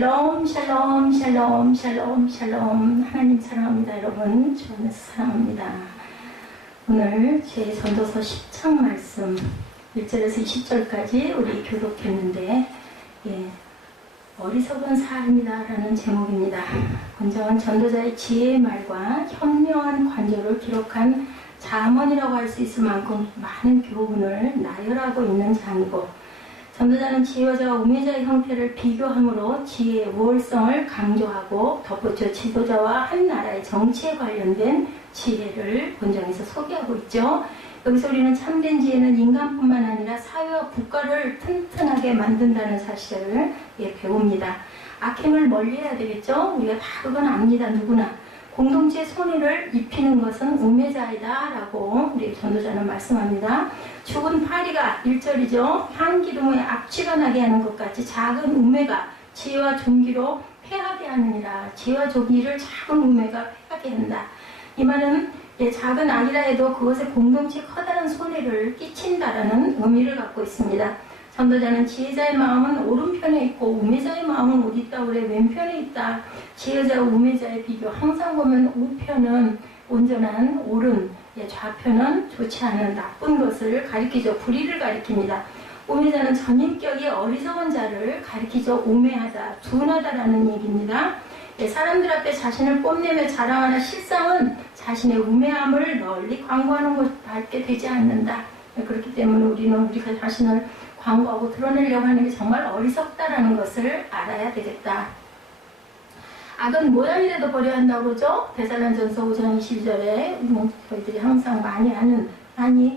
샬롬 샬롬 샬롬 샬롬 샬롬. 하나님 사랑합니다. 여러분 주 안에서 사랑합니다. 오늘 제 전도서 10장 말씀 1절에서 20절까지 우리 교독했는데 어리석은 삶이다 라는 제목입니다. 건장한 전도자의 지혜의 말과 현명한 관조를 기록한 자문이라고 할 수 있을 만큼 많은 교훈을 나열하고 있는 장이고, 전도자는 지혜자와 우매자의 형태를 비교함으로 지혜의 우월성을 강조하고 덧붙여 지도자와 한 나라의 정치에 관련된 지혜를 본정에서 소개하고 있죠. 여기서 우리는 참된 지혜는 인간뿐만 아니라 사회와 국가를 튼튼하게 만든다는 사실을 배웁니다. 악행을 멀리해야 되겠죠. 우리가 다 그건 압니다. 누구나. 공동체의 손해를 입히는 것은 우매자이다 라고 우리 전도자는 말씀합니다. 죽은 파리가 1절이죠. 향기름에 악취가 나게 하는 것 같이 작은 우매가 지혜와 존귀로 패하게 하느니라. 지혜와 존귀를 작은 우매가 패하게 한다. 이 말은 작은 악이라 해도 그것에 공동체에 커다란 손해를 끼친다라는 의미를 갖고 있습니다. 전도자는 지혜자의 마음은 오른편에 있고 우매자의 마음은 어디 있다 그래? 왼편에 있다. 지혜자와 우매자의 비교. 항상 보면 우편은 온전한 오른, 좌편은 좋지 않은 나쁜 것을 가리키죠. 불의를 가리킵니다. 우매자는 전인격이 어리석은 자를 가리키죠. 우매하다, 둔하다라는 얘기입니다. 사람들 앞에 자신을 뽐내며 자랑하는 실상은 자신의 우매함을 널리 광고하는 것밖에 되지 않는다. 그렇기 때문에 우리는 우리가 자신을 광고하고 드러내려고 하는 게 정말 어리석다라는 것을 알아야 되겠다. 악은 모양이라도 버려야 한다고 그러죠? 데살로니가전서 5장 22절에 저희들이 항상 많이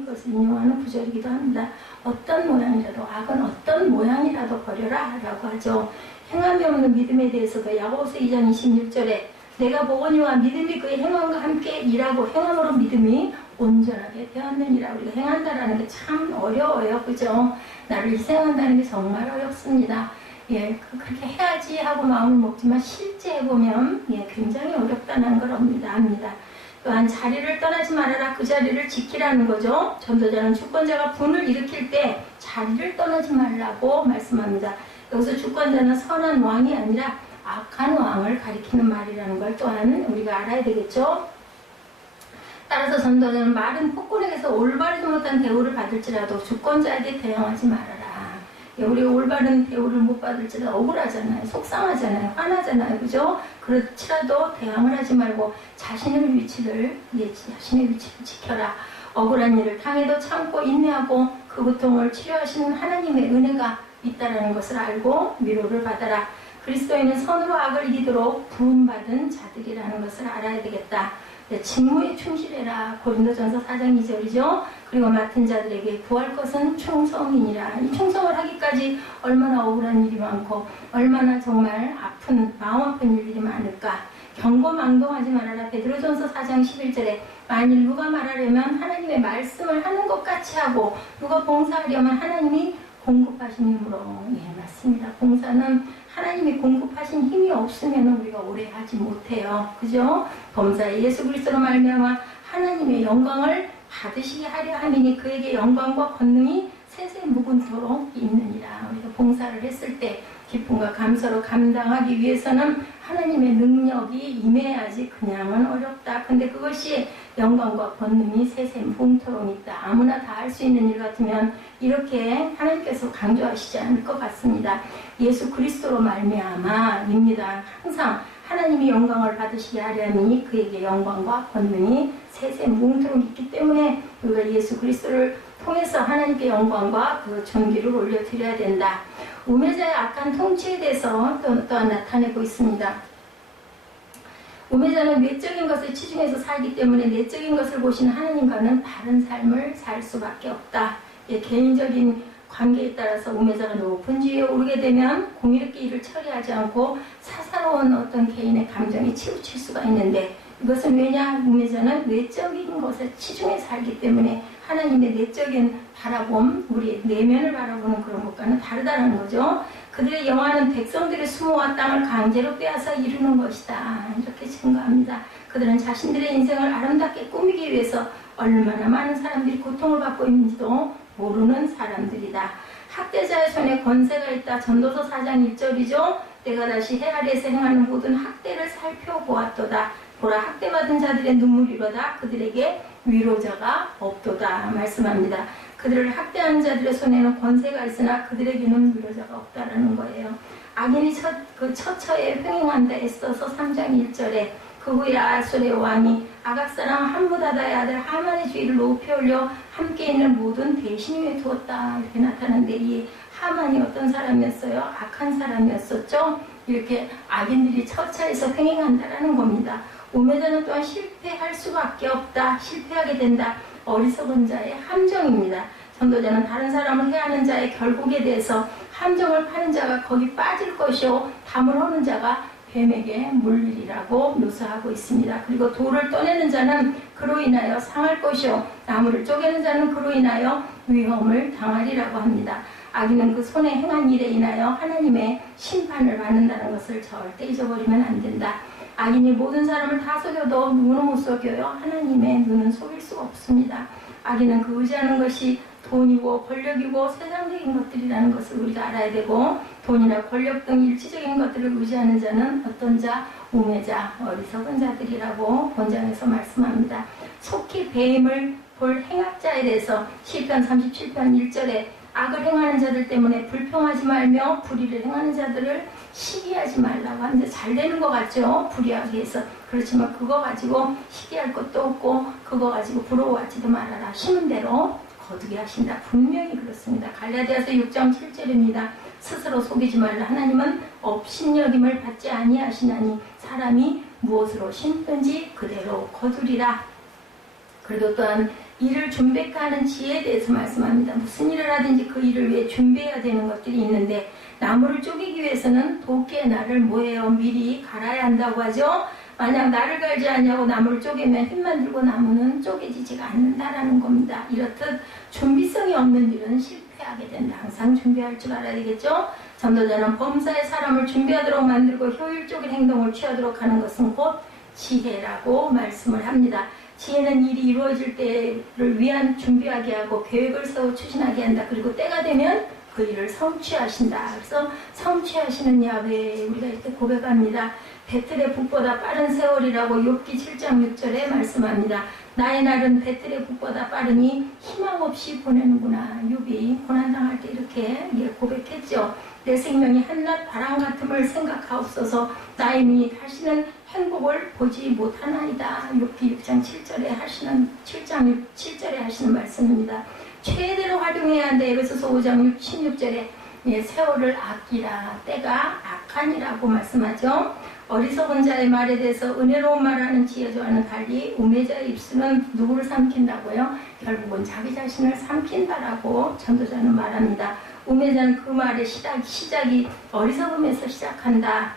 그것을 인용하는 구절이기도 합니다. 어떤 모양이라도, 악은 어떤 모양이라도 버려라 라고 하죠. 행함이 없는 믿음에 대해서도 야고보서 2장 26절에 내가 보거니와 믿음이 그의 행함과 함께 일하고 행함으로 믿음이 온전하게 되었느니라. 우리가 행한다라는 게 참 어려워요. 그죠? 나를 희생한다는 게 정말 어렵습니다. 그렇게 해야지 하고 마음을 먹지만 실제 해보면 굉장히 어렵다는 걸 압니다. 또한 자리를 떠나지 말아라. 그 자리를 지키라는 거죠. 전도자는 주권자가 분을 일으킬 때 자리를 떠나지 말라고 말씀합니다. 여기서 주권자는 선한 왕이 아니라 악한 왕을 가리키는 말이라는 걸 또한 우리가 알아야 되겠죠. 따라서 전도자는 마른 폭군에게서 올바르지 못한 대우를 받을지라도 주권자에게 대응하지 말아라. 우리가 올바른 대우를 못 받을지라도 억울하잖아요. 속상하잖아요. 화나잖아요. 그죠? 그렇지라도 대응을 하지 말고 자신의 위치를 지켜라. 억울한 일을 당해도 참고 인내하고 그 고통을 치료하시는 하나님의 은혜가 있다는 것을 알고 위로를 받아라. 그리스도인은 선으로 악을 이기도록 부름받은 자들이라는 것을 알아야 되겠다. 직무에 충실해라. 고린도전서 4장 2절이죠. 그리고 맡은 자들에게 구할 것은 충성이니라. 이 충성을 하기까지 얼마나 억울한 일이 많고 얼마나 정말 마음 아픈 일들이 많을까. 경고망동하지 말아라. 베드로전서 4장 11절에 만일 누가 말하려면 하나님의 말씀을 하는 것 같이 하고 누가 봉사하려면 하나님이 공급하신 힘으로. 맞습니다. 봉사는 하나님이 공급하신 힘이 없으면 우리가 오래 하지 못해요. 그죠? 범사에 예수 그리스도로 말미암아 하나님의 영광을 받으시게 하려 함이니 그에게 영광과 권능이 세세 묵은토록 있느니라. 우리가 봉사를 했을 때 기쁨과 감사로 감당하기 위해서는 하나님의 능력이 임해야지 그냥은 어렵다. 근데 그것이 영광과 권능이 세세 묵은토록 있다. 아무나 다 할 수 있는 일 같으면 이렇게 하나님께서 강조하시지 않을 것 같습니다. 예수 그리스도로 말미암아입니다. 항상 하나님이 영광을 받으시게 하려니 그에게 영광과 권능이 세세 묵은토록 있기 때문에 우리가 예수 그리스도를 통해서 하나님께 영광과 그 존귀를 올려드려야 된다. 우매자의 악한 통치에 대해서 또한 나타내고 있습니다. 우매자는 외적인 것을 치중해서 살기 때문에 내적인 것을 보시는 하나님과는 다른 삶을 살 수밖에 없다. 개인적인 관계에 따라서 우매자가 높은 지위에 오르게 되면 공의롭게 일을 처리하지 않고 사사로운 어떤 개인의 감정에 치우칠 수가 있는데, 이것은 왜냐? 우매자는 외적인 것에 치중해 살기 때문에 하나님의 내적인 바라봄, 우리 내면을 바라보는 그런 것과는 다르다는 거죠. 그들의 영화는 백성들의 수모와 땅을 강제로 빼앗아 이루는 것이다. 이렇게 증거합니다. 그들은 자신들의 인생을 아름답게 꾸미기 위해서 얼마나 많은 사람들이 고통을 받고 있는지도 모르는 사람들이다. 학대자의 손에 권세가 있다. 전도서 4장 1절이죠. 내가 다시 해 아래에서 행하는 모든 학대를 살펴보았도다. 보라, 학대받은 자들의 눈물이로다. 그들에게 위로자가 없도다 말씀합니다. 그들을 학대하는 자들의 손에는 권세가 있으나 그들에게는 위로자가 없다라는 거예요. 악인이 처처에 횡행한다. 에스더서 3장 1절에 그 후에 아수르의 왕이 아각 사람 함무다다의 아들 하만의 주의를 높여 올려 함께 있는 모든 대신 위에 두었다. 이렇게 나타나는데 이 하만이 어떤 사람이었어요? 악한 사람이었었죠. 이렇게 악인들이 처처에서 횡행한다라는 겁니다. 우매자는 또한 실패할 수밖에 없다. 실패하게 된다. 어리석은 자의 함정입니다. 전도자는 다른 사람을 해하는 자의 결국에 대해서 함정을 파는 자가 거기 빠질 것이요 담을 허는 자가 뱀에게 물리리라고 묘사하고 있습니다. 그리고 돌을 떠내는 자는 그로 인하여 상할 것이요 나무를 쪼개는 자는 그로 인하여 위험을 당하리라고 합니다. 악인은 그 손에 행한 일에 인하여 하나님의 심판을 받는다는 것을 절대 잊어버리면 안 된다. 악인이 모든 사람을 다 속여도 누구는 못 속여요. 하나님의 눈은 속일 수가 없습니다. 악인은 그 의지하는 것이 돈이고 권력이고 세상적인 것들이라는 것을 우리가 알아야 되고, 돈이나 권력 등 일시적인 것들을 의지하는 자는 어떤 자? 우매자, 어리석은 자들이라고 본장에서 말씀합니다. 속히 배임을 볼 행악자에 대해서 시편 37편 1절에 악을 행하는 자들 때문에 불평하지 말며 불의를 행하는 자들을 시기하지 말라고 하는데, 잘 되는 것 같죠? 불의하기 위해서. 그렇지만 그거 가지고 시기할 것도 없고 그거 가지고 부러워하지도 말아라. 심은 대로 거두게 하신다. 분명히 그렇습니다. 갈라디아서 6장 7절입니다. 스스로 속이지 말라. 하나님은 업신여김을 받지 아니하시나니 사람이 무엇으로 심든지 그대로 거두리라. 그리고 또한 일을 준비하는 지혜에 대해서 말씀합니다. 무슨 일을 하든지 그 일을 위해 준비해야 되는 것들이 있는데, 나무를 쪼개기 위해서는 도끼의 날을 뭐예요? 미리 갈아야 한다고 하죠. 만약 날을 갈지 않냐고 나무를 쪼개면 힘만 들고 나무는 쪼개지지가 않는다라는 겁니다. 이렇듯 준비성이 없는 일은 실패하게 된다. 항상 준비할 줄 알아야 되겠죠. 전도자는 범사의 사람을 준비하도록 만들고 효율적인 행동을 취하도록 하는 것은 곧 지혜라고 말씀을 합니다. 지혜는 일이 이루어질 때를 위한 준비하게 하고 계획을 세워 추진하게 한다. 그리고 때가 되면 그 일을 성취하신다. 그래서 성취하시는 야훼, 우리가 이렇게 고백합니다. 배틀의 북보다 빠른 세월이라고 욥기 7장 6절에 말씀합니다. 나의 날은 배틀의 북보다 빠르니 희망 없이 보내는구나. 욥이 고난당할 때 이렇게 고백했죠. 내 생명이 한낮 바람 같음을 생각하옵소서. 나의 눈이 다시는 행복을 보지 못하나이다. 욥기 6장 7절에 하시는 말씀입니다. 최대로 활용해야 한다. 에베소서 5장 16절에 세월을 아끼라. 때가 악하니라고 말씀하죠. 어리석은 자의 말에 대해서 은혜로운 말하는 지혜자와는 달리 우매자의 입술은 누구를 삼킨다고요? 결국은 자기 자신을 삼킨다라고 전도자는 말합니다. 우매자는 그 말의 시작이 어리석음에서 시작한다.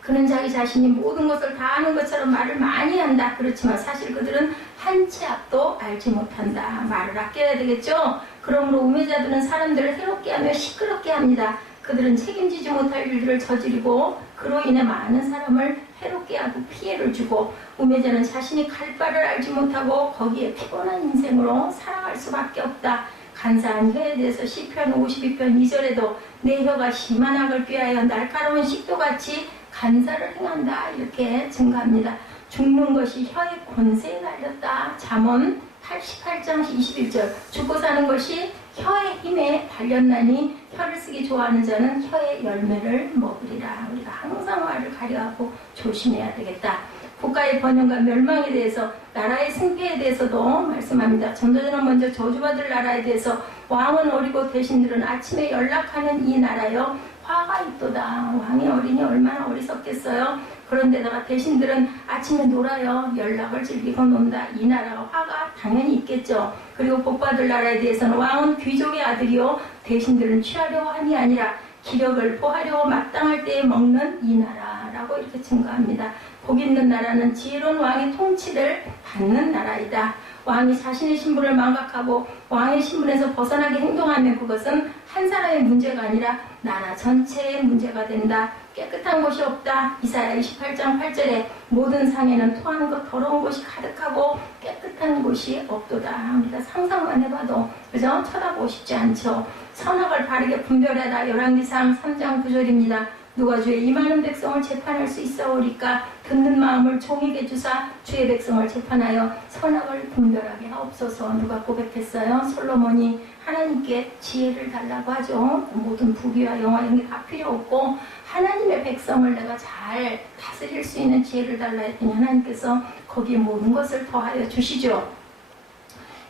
그는 자기 자신이 모든 것을 다 아는 것처럼 말을 많이 한다. 그렇지만 사실 그들은 한 치 앞도 알지 못한다. 말을 아껴야 되겠죠? 그러므로 우매자들은 사람들을 해롭게 하며 시끄럽게 합니다. 그들은 책임지지 못할 일들을 저지르고 그로 인해 많은 사람을 해롭게 하고 피해를 주고, 우매자는 자신이 갈 바를 알지 못하고 거기에 피곤한 인생으로 살아갈 수밖에 없다. 간사한 혀에 대해서 시편 52편 2절에도 내 혀가 심한 악을 꾀하여 날카로운 식도같이 간사를 행한다. 이렇게 증가합니다. 죽는 것이 혀의 권세에 달렸다. 잠언 88장 21절 죽고 사는 것이 혀의 힘에 달렸나니 혀를 쓰기 좋아하는 자는 혀의 열매를 먹으리라. 우리가 항상 말을 가려하고 조심해야 되겠다. 국가의 번영과 멸망에 대해서, 나라의 승패에 대해서도 말씀합니다. 전도자는 먼저 저주받을 나라에 대해서 왕은 어리고 대신들은 아침에 연락하는 이 나라여 화가 있도다. 왕의 어린이 얼마나 어리석겠어요. 그런데다가 대신들은 아침에 놀아요. 연락을 즐기고 논다. 이 나라가 화가 당연히 있겠죠. 그리고 복받을 나라에 대해서는 왕은 귀족의 아들이요 대신들은 취하려고 함이 아니라 기력을 보하려고 마땅할 때에 먹는 이 나라라고 이렇게 증거합니다. 복 있는 나라는 지혜로운 왕의 통치를 받는 나라이다. 왕이 자신의 신분을 망각하고 왕의 신분에서 벗어나게 행동하면 그것은 한 사람의 문제가 아니라 나라 전체의 문제가 된다. 깨끗한 곳이 없다. 이사야 28장 8절에 모든 상에는 토하는 것 더러운 곳이 가득하고 깨끗한 곳이 없도다. 우리가 상상만 해봐도 그죠? 쳐다보고 싶지 않죠. 선악을 바르게 분별해라. 열왕기상 3장 9절입니다. 누가 주의 이 많은 백성을 재판할 수 있사오리까. 듣는 마음을 종에게 주사 주의 백성을 재판하여 선악을 분별하게 하옵소서. 누가 고백했어요? 솔로몬이 하나님께 지혜를 달라고 하죠. 모든 부귀와 영화 이런 게 다 필요 없고 하나님의 백성을 내가 잘 다스릴 수 있는 지혜를 달라 했더니 하나님께서 거기에 모든 것을 더하여 주시죠.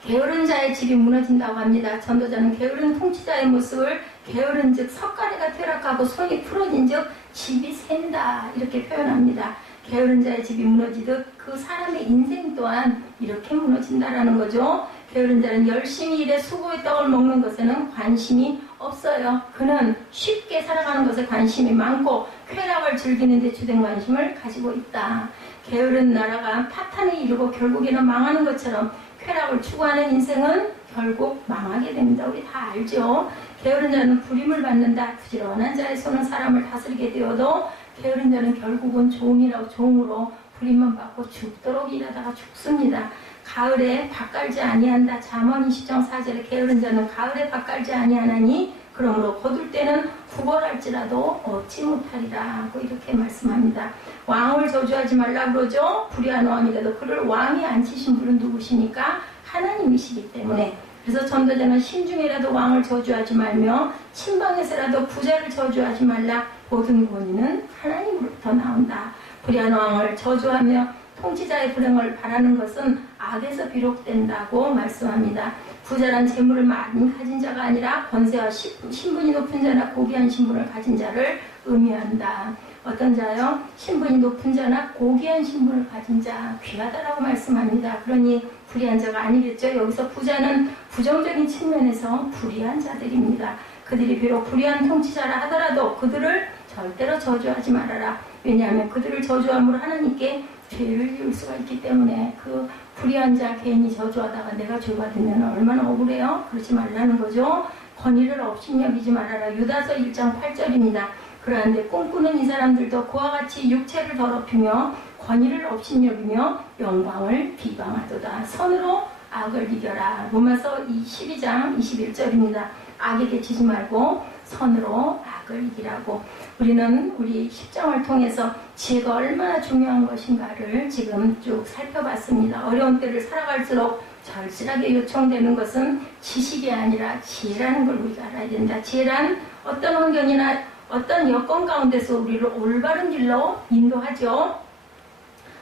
게으른 자의 집이 무너진다고 합니다. 전도자는 게으른 통치자의 모습을 게으른 즉 석가래가 퇴락하고 손이 풀어진 즉 집이 샌다 이렇게 표현합니다. 게으른 자의 집이 무너지듯 그 사람의 인생 또한 이렇게 무너진다라는 거죠. 게으른 자는 열심히 일해 수고의 떡을 먹는 것에는 관심이 없어요. 그는 쉽게 살아가는 것에 관심이 많고 쾌락을 즐기는 데 주된 관심을 가지고 있다. 게으른 나라가 파탄에 이르고 결국에는 망하는 것처럼 쾌락을 추구하는 인생은 결국 망하게 됩니다. 우리 다 알죠? 게으른 자는 부림을 받는다. 부지런한 자의 손은 사람을 다스리게 되어도 게으른 자는 결국은 종으로 부림만 받고 죽도록 일하다가 죽습니다. 가을에 밭 깔지 아니한다. 잠언 20장 4절에 게으른 자는 가을에 밭 깔지 아니하나니 그러므로 거둘 때는 구걸할지라도 얻지 못하리라 하고 이렇게 말씀합니다. 왕을 저주하지 말라 그러죠. 불의한 왕이라도 그를 왕에 앉히신 분은 누구시니까? 하나님이시기 때문에. 그래서 전도자는 신중에라도 왕을 저주하지 말며 친방에서라도 부자를 저주하지 말라. 모든 권위는 하나님으로부터 나온다. 불의한 왕을 저주하며 통치자의 불행을 바라는 것은 악에서 비롯된다고 말씀합니다. 부자란 재물을 많이 가진 자가 아니라 권세와 신분이 높은 자나 고귀한 신분을 가진 자를 의미한다. 어떤 자요? 신분이 높은 자나 고귀한 신분을 가진 자, 귀하다라고 말씀합니다. 그러니 불의한 자가 아니겠죠. 여기서 부자는 부정적인 측면에서 불의한 자들입니다. 그들이 비록 불의한 통치자라 하더라도 그들을 절대로 저주하지 말아라. 왜냐하면 그들을 저주함으로 하나님께 죄를 지을 수가 있기 때문에 그 불의한 자 개인이 저주하다가 내가 죄받으면 얼마나 억울해요? 그러지 말라는 거죠. 권위를 업신여기지 말아라. 유다서 1장 8절입니다. 그러한데 꿈꾸는 이 사람들도 그와 같이 육체를 더럽히며 권위를 업신여기며 영광을 비방하도다. 선으로 악을 이겨라. 로마서 12장 21절입니다. 악에게 지지 말고 선으로 악을 이기라고. 우리는 우리 10장을 통해서 지혜가 얼마나 중요한 것인가를 지금 쭉 살펴봤습니다. 어려운 때를 살아갈수록 절실하게 요청되는 것은 지식이 아니라 지혜라는 걸 우리가 알아야 된다. 지혜란 어떤 환경이나 어떤 여건 가운데서 우리를 올바른 길로 인도하죠.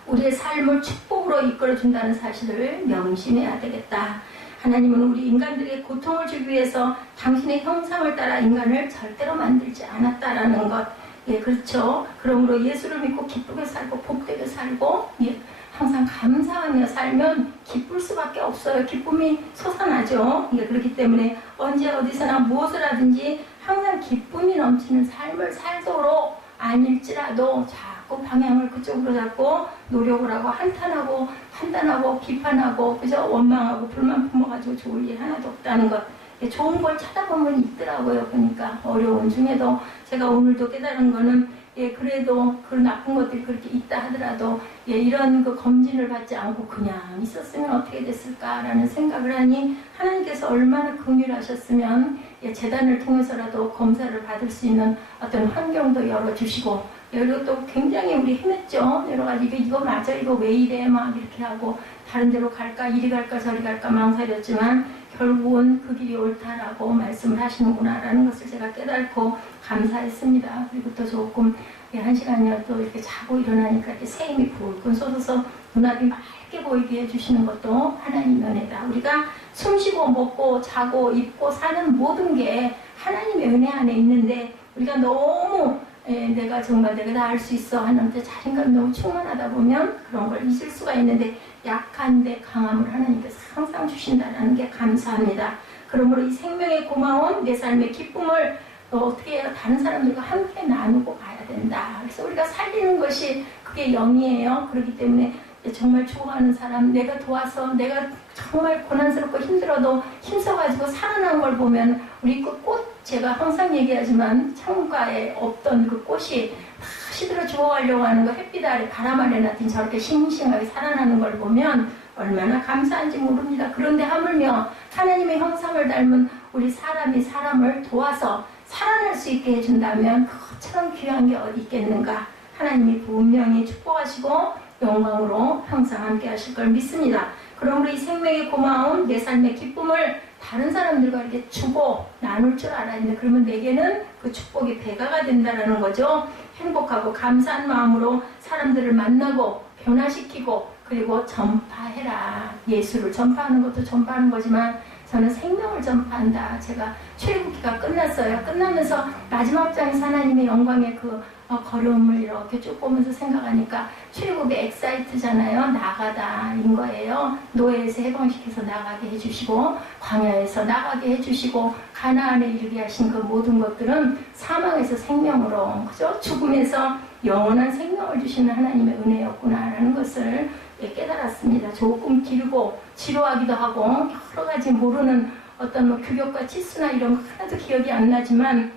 우리의 삶을 축복으로 이끌어준다는 사실을 명심해야 되겠다. 하나님은 우리 인간들에게 고통을 주기 위해서 당신의 형상을 따라 인간을 절대로 만들지 않았다라는 것. 예, 그렇죠. 그러므로 예수를 믿고 기쁘게 살고 복되게 살고, 예, 항상 감사하며 살면 기쁠 수밖에 없어요. 기쁨이 솟아나죠. 예, 그렇기 때문에 언제 어디서나 무엇을 하든지 항상 기쁨이 넘치는 삶을 살도록 아닐지라도 자꾸 방향을 그쪽으로 잡고 노력을 하고 한탄하고 판단하고 비판하고 그저 원망하고 불만 품어가지고 좋을 일 하나도 없다는 것. 좋은 걸 찾아보면 있더라고요. 그러니까 어려운 중에도 제가 오늘도 깨달은 거는 그래도 그 나쁜 것들이 그렇게 있다 하더라도 이런 그 검진을 받지 않고 그냥 있었으면 어떻게 됐을까라는 생각을 하니 하나님께서 얼마나 긍휼하셨으면 재단을 통해서라도 검사를 받을 수 있는 어떤 환경도 열어주시고 그리고 또 굉장히 우리 힘냈죠. 여러 가지 이거 맞아 이거 왜 이래 막 이렇게 하고 다른 데로 갈까 이리 갈까 저리 갈까 망설였지만 결국은 그 길이 옳다라고 말씀을 하시는구나 라는 것을 제가 깨닫고 감사했습니다. 그리고 또 조금 1시간이라도 이렇게 자고 일어나니까 이렇게 새 힘이 불끈 솟아서 눈앞이 맑게 보이게 해주시는 것도 하나님의 은혜다. 우리가 숨쉬고 먹고 자고 입고 사는 모든 게 하나님의 은혜 안에 있는데 우리가 너무 내가 정말 내가 다 할 수 있어 하는데 자신감이 너무 충만하다 보면 그런 걸 잊을 수가 있는데 약한데 강함을 하나님께서 항상 주신다는 게 감사합니다. 그러므로 이 생명의 고마운 내 삶의 기쁨을 어떻게 해요? 다른 사람들과 함께 나누고 가야 된다. 그래서 우리가 살리는 것이 그게 영이에요. 그렇기 때문에 정말 좋아하는 사람, 내가 도와서 내가 정말 고난스럽고 힘들어도 힘써가지고 살아난 걸 보면 우리 그 꽃, 제가 항상 얘기하지만 창가에 없던 그 꽃이 다 시들어 죽어가려고 하는 거 햇빛 아래 바람 아래 놨더니 저렇게 싱싱하게 살아나는 걸 보면 얼마나 감사한지 모릅니다. 그런데 하물며 하나님의 형상을 닮은 우리 사람이 사람을 도와서 살아날 수 있게 해준다면 그거 이것처럼 귀한 게 어디 있겠는가. 하나님이 분명히 축복하시고 영광으로 항상 함께 하실 걸 믿습니다. 그러므로 이 생명의 고마움, 내 삶의 기쁨을 다른 사람들과 이렇게 주고 나눌 줄 알아야 되는데, 그러면 내게는 그 축복이 배가가 된다는 거죠. 행복하고 감사한 마음으로 사람들을 만나고 변화시키고 그리고 전파해라. 예수를 전파하는 것도 전파하는 거지만 저는 생명을 전파한다. 제가 출애굽기가 끝났어요. 끝나면서 마지막 장에서 하나님의 영광의 그 걸음을 이렇게 쭉 보면서 생각하니까 출애굽이 엑사이트잖아요. 나가다인 거예요. 노예에서 해방시켜서 나가게 해주시고 광야에서 나가게 해주시고 가나안에 이르게 하신 그 모든 것들은 사망에서 생명으로, 그죠? 죽음에서 영원한 생명을 주시는 하나님의 은혜였구나라는 것을 깨달았습니다. 조금 길고 지루하기도 하고 여러 가지 모르는 어떤 뭐 규격과 치수나 이런 거 하나도 기억이 안 나지만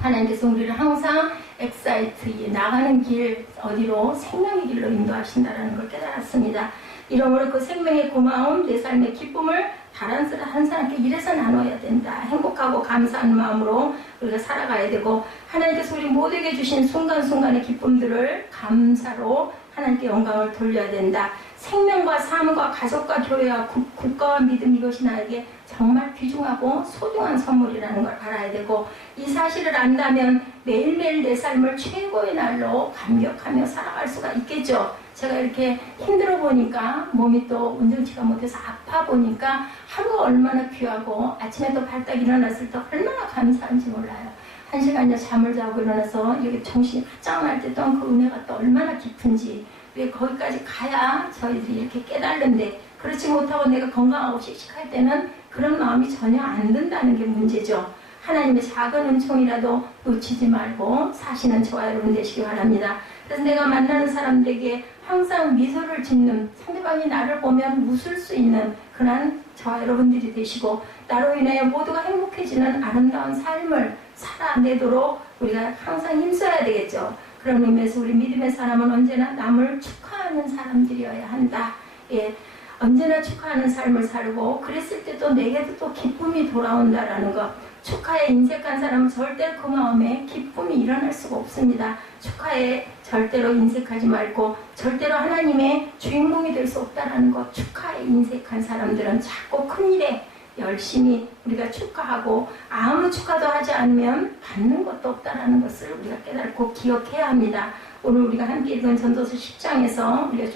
하나님께서 우리를 항상 엑사이트, 나가는 길, 어디로? 생명의 길로 인도하신다는 걸 깨달았습니다. 이러므로 그 생명의 고마움, 내 삶의 기쁨을 다른 한 사람께 이래서 나눠야 된다. 행복하고 감사한 마음으로 우리가 살아가야 되고, 하나님께서 우리 모두에게 주신 순간순간의 기쁨들을 감사로 하나님께 영광을 돌려야 된다. 생명과 삶과 가족과 교회와 국가와 믿음, 이것이 나에게 정말 귀중하고 소중한 선물이라는 걸 알아야 되고, 이 사실을 안다면 매일매일 내 삶을 최고의 날로 감격하며 살아갈 수가 있겠죠. 제가 이렇게 힘들어 보니까, 몸이 또 운동치가 못해서 아파 보니까 하루가 얼마나 귀하고 아침에 또 발딱 일어났을 때 얼마나 감사한지 몰라요. 1시간여 잠을 자고 일어나서 여기 정신이 바짝 날 때 또한 그 은혜가 또 얼마나 깊은지, 왜 거기까지 가야 저희들이 이렇게 깨달는데, 그렇지 못하고 내가 건강하고 씩씩할 때는 그런 마음이 전혀 안 든다는 게 문제죠. 하나님의 작은 은총이라도 놓치지 말고 사시는 저와 여러분 되시기 바랍니다. 그래서 내가 만나는 사람들에게 항상 미소를 짓는, 상대방이 나를 보면 웃을 수 있는 그런 저와 여러분들이 되시고, 나로 인하여 모두가 행복해지는 아름다운 삶을 살아내도록 우리가 항상 힘써야 되겠죠. 그런 의미에서 우리 믿음의 사람은 언제나 남을 축하하는 사람들이어야 한다. 예, 언제나 축하하는 삶을 살고, 그랬을 때 또 내게도 또 기쁨이 돌아온다라는 것. 축하에 인색한 사람은 절대로 그 마음에 기쁨이 일어날 수가 없습니다. 축하에 절대로 인색하지 말고 절대로 하나님의 주인공이 될 수 없다는 것. 축하에 인색한 사람들은 자꾸 큰일에 열심히 우리가 축하하고 아무 축하도 하지 않으면 받는 것도 없다는 것을 우리가 깨닫고 기억해야 합니다. 오늘 우리가 함께 읽은 전도서 10장에서 우리가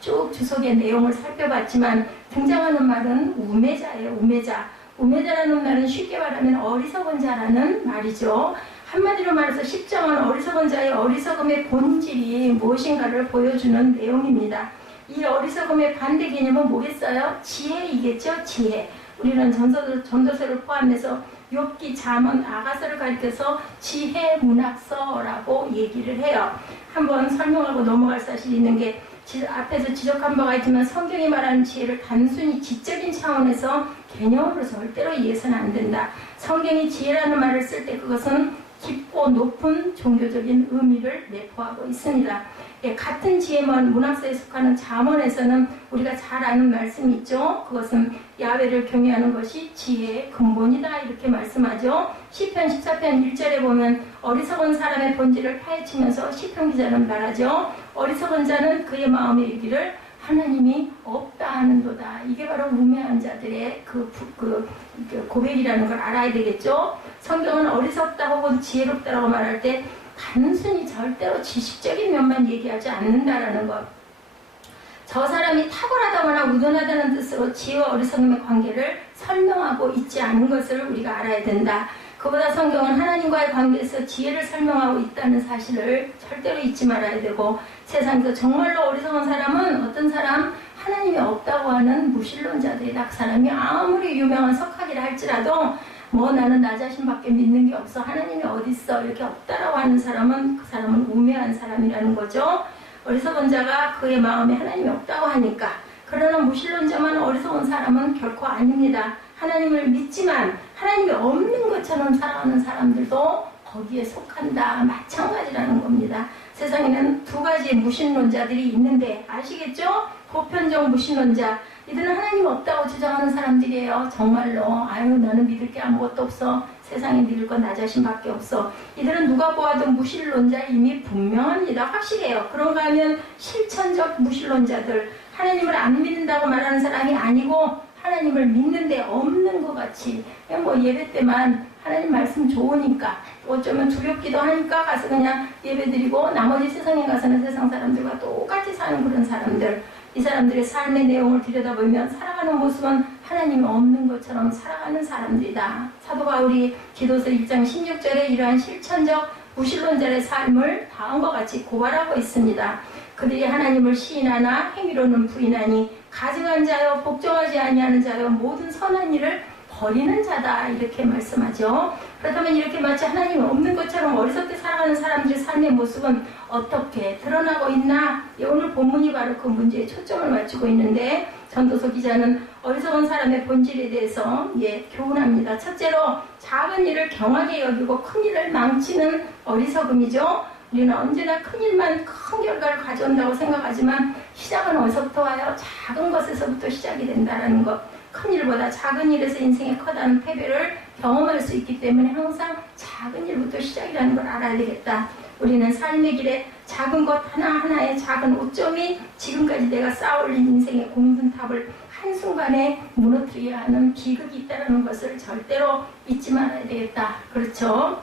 쭉 주석의 내용을 살펴봤지만 등장하는 말은 우매자예요. 우매자라는 말은 쉽게 말하면 어리석은 자라는 말이죠. 한마디로 말해서 10장은 어리석은 자의 어리석음의 본질이 무엇인가를 보여주는 내용입니다. 이 어리석음의 반대 개념은 뭐겠어요? 지혜이겠죠. 지혜. 우리는 전도서를 포함해서 욥기, 잠언, 아가서를 가리켜서 지혜 문학서라고 얘기를 해요. 한번 설명하고 넘어갈 사실이 있는 게, 앞에서 지적한 바가 있지만 성경이 말하는 지혜를 단순히 지적인 차원에서 개념으로 절대로 이해해서는 안 된다. 성경이 지혜라는 말을 쓸 때 그것은 깊고 높은 종교적인 의미를 내포하고 있습니다. 예, 같은 지혜만 문학서에 속하는 잠언에서는 우리가 잘 아는 말씀이 있죠. 그것은 야훼를 경외하는 것이 지혜의 근본이다, 이렇게 말씀하죠. 시편 14편 1절에 보면 어리석은 사람의 본질을 파헤치면서 시편 기자는 말하죠. 어리석은 자는 그의 마음에 이르기를 하나님이 없다 하는도다. 이게 바로 우매한 자들의 그 고백이라는 걸 알아야 되겠죠. 성경은 어리석다 혹은 지혜롭다라고 말할 때 단순히 절대로 지식적인 면만 얘기하지 않는다라는 것. 저 사람이 탁월하다거나 우둔하다는 뜻으로 지혜와 어리석음의 관계를 설명하고 있지 않은 것을 우리가 알아야 된다. 그보다 성경은 하나님과의 관계에서 지혜를 설명하고 있다는 사실을 절대로 잊지 말아야 되고, 세상에서 정말로 어리석은 사람은 어떤 사람? 하나님이 없다고 하는 무신론자들이다. 그 사람이 아무리 유명한 석학이라 할지라도 뭐 나는 나 자신밖에 믿는 게 없어, 하나님이 어딨어, 이렇게 없다라고 하는 사람은 그 사람은 우매한 사람이라는 거죠. 어리석은 자가 그의 마음에 하나님이 없다고 하니까. 그러나 무신론자만 어리석은 사람은 결코 아닙니다. 하나님을 믿지만 하나님이 없는 것처럼 살아가는 사람들도 거기에 속한다, 마찬가지라는 겁니다. 세상에는 두 가지의 무신론자들이 있는데 아시겠죠? 보편적 무신론자, 이들은 하나님 없다고 주장하는 사람들이에요. 정말로. 아유, 나는 믿을 게 아무것도 없어. 세상에 믿을 건 나 자신밖에 없어. 이들은 누가 보아도 무신론자임이 분명합니다. 확실해요. 그런가 하면 실천적 무신론자들, 하나님을 안 믿는다고 말하는 사람이 아니고 하나님을 믿는데 없는 것 같이 그냥 뭐 예배 때만 하나님 말씀 좋으니까 어쩌면 두렵기도 하니까 가서 그냥 예배드리고 나머지 세상에 가서는 세상 사람들과 똑같이 사는 그런 사람들, 이 사람들의 삶의 내용을 들여다보면 살아가는 모습은 하나님이 없는 것처럼 살아가는 사람들이다. 사도 바울이 기도서 1장 16절에 이러한 실천적 무신론자의 삶을 다음과 같이 고발하고 있습니다. 그들이 하나님을 시인하나 행위로는 부인하니 가증한 자여 복종하지 아니하는 자여 모든 선한 일을 버리는 자다, 이렇게 말씀하죠. 그렇다면 이렇게 마치 하나님이 없는 것처럼 어리석게 살아가는 사람들의 삶의 모습은 어떻게 드러나고 있나? 오늘 본문이 바로 그 문제에 초점을 맞추고 있는데 전도서 기자는 어리석은 사람의 본질에 대해서 교훈합니다. 첫째로 작은 일을 경하게 여기고 큰 일을 망치는 어리석음이죠. 우리는 언제나 큰 일만 큰 결과를 가져온다고 생각하지만 시작은 어디서부터 와요? 작은 것에서부터 시작이 된다는 것. 큰 일보다 작은 일에서 인생의 커다란 패배를 경험할 수 있기 때문에 항상 작은 일부터 시작이라는 걸 알아야 되겠다. 우리는 삶의 길에 작은 것 하나하나의 작은 오점이 지금까지 내가 쌓아올린 인생의 공든탑을 한순간에 무너뜨려야 하는 비극이 있다는 것을 절대로 잊지 말아야 되겠다. 그렇죠?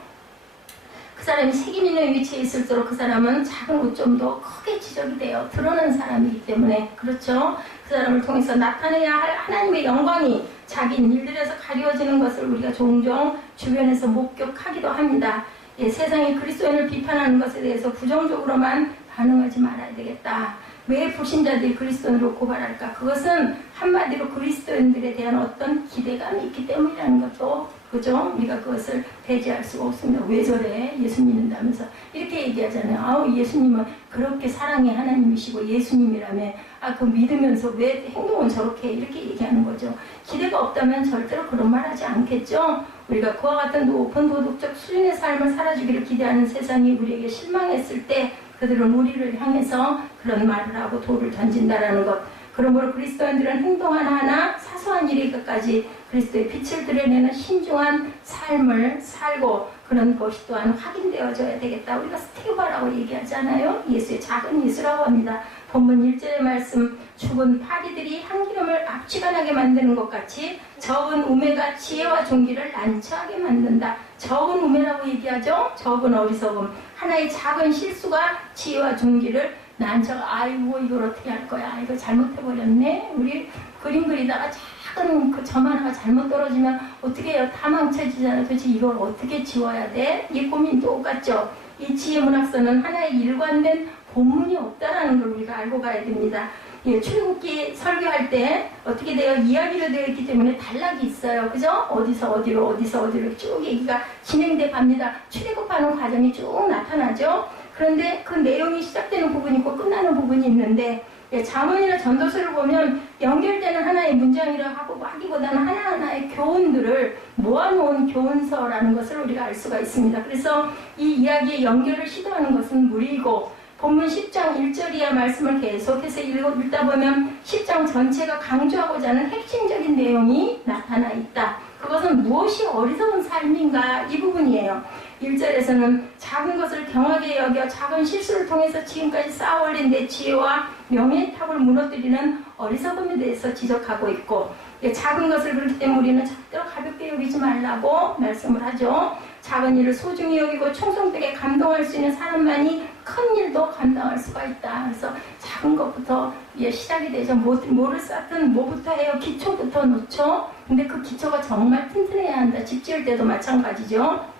그 사람이 책임 있는 위치에 있을수록 그 사람은 작은 오점도 크게 지적이 돼요. 드러난 사람이기 때문에. 그렇죠? 그 사람을 통해서 나타내야 할 하나님의 영광이 자기 일들에서 가려지는 것을 우리가 종종 주변에서 목격하기도 합니다. 세상이 그리스도인을 비판하는 것에 대해서 부정적으로만 반응하지 말아야 되겠다. 왜 불신자들이 그리스도인으로 고발할까? 그것은 한마디로 그리스도인들에 대한 어떤 기대감이 있기 때문이라는 것도, 그죠? 우리가 그것을 배제할 수가 없습니다. 왜 저래? 예수 믿는다면서 이렇게 얘기하잖아요. 아우, 예수님은 그렇게 사랑의 하나님이시고 예수님이라며, 그 믿으면서 왜 행동은 저렇게, 이렇게 얘기하는 거죠. 기대가 없다면 절대로 그런 말 하지 않겠죠? 우리가 그와 같은 높은 도덕적 수준의 삶을 살아주기를 기대하는 세상이 우리에게 실망했을 때 그들은 우리를 향해서 그런 말을 하고 돌을 던진다라는 것. 그러므로 그리스도인들은 행동 하나하나 사소한 일에까지 그리스도의 빛을 드러내는 신중한 삶을 살고 그런 것이 또한 확인되어져야 되겠다. 우리가 스테고바라고 얘기하잖아요. 예수의 작은 예수라고 합니다. 본문 1절의 말씀, 죽은 파리들이 향기름을 압취간하게 만드는 것 같이 적은 우매가 지혜와 종기를 난처하게 만든다. 적은 우매라고 얘기하죠. 적은 어리석음. 하나의 작은 실수가 지혜와 종기를 난처가, 아이고 이걸 어떻게 할 거야, 이거 잘못해버렸네. 우리 그림 그리다가 작은 그 점 하나가 잘못 떨어지면 어떻게 해요? 다 망쳐지잖아요. 도대체 이걸 어떻게 지워야 돼? 이 고민 똑같죠. 이 지혜문학서는 하나의 일관된 본문이 없다라는 걸 우리가 알고 가야 됩니다. 출애굽기 설교할 때 어떻게 돼요? 이야기로 되어 있기 때문에 단락이 있어요. 그죠? 어디서 어디로 쭉 얘기가 진행돼 갑니다. 출애굽하는 과정이 쭉 나타나죠. 그런데 그 내용이 시작되는 부분이 있고 끝나는 부분이 있는데, 잠언이나 전도서를 보면 연결되는 하나의 문장이라고 하기보다는 하나하나의 교훈들을 모아놓은 교훈서라는 것을 우리가 알 수가 있습니다. 그래서 이 이야기의 연결을 시도하는 것은 무리고, 본문 10장 1절이야 말씀을 계속해서 읽다 보면 10장 전체가 강조하고자 하는 핵심적인 내용이 나타나 있다. 그것은 무엇이 어리석은 삶인가, 이 부분이에요. 1절에서는 작은 것을 경하게 여겨 작은 실수를 통해서 지금까지 쌓아올린 내 지혜와 명예의 탑을 무너뜨리는 어리석음에 대해서 지적하고 있고, 작은 것을 그렇기 때문에 우리는 절대로 가볍게 여기지 말라고 말씀을 하죠. 작은 일을 소중히 여기고 충성되게 감동할 수 있는 사람만이 큰 일도 감당할 수가 있다. 그래서 작은 것부터 시작이 되죠. 뭐를 쌓든 뭐부터 해요? 기초부터 놓죠. 근데 그 기초가 정말 튼튼해야 한다. 집 지을 때도 마찬가지죠.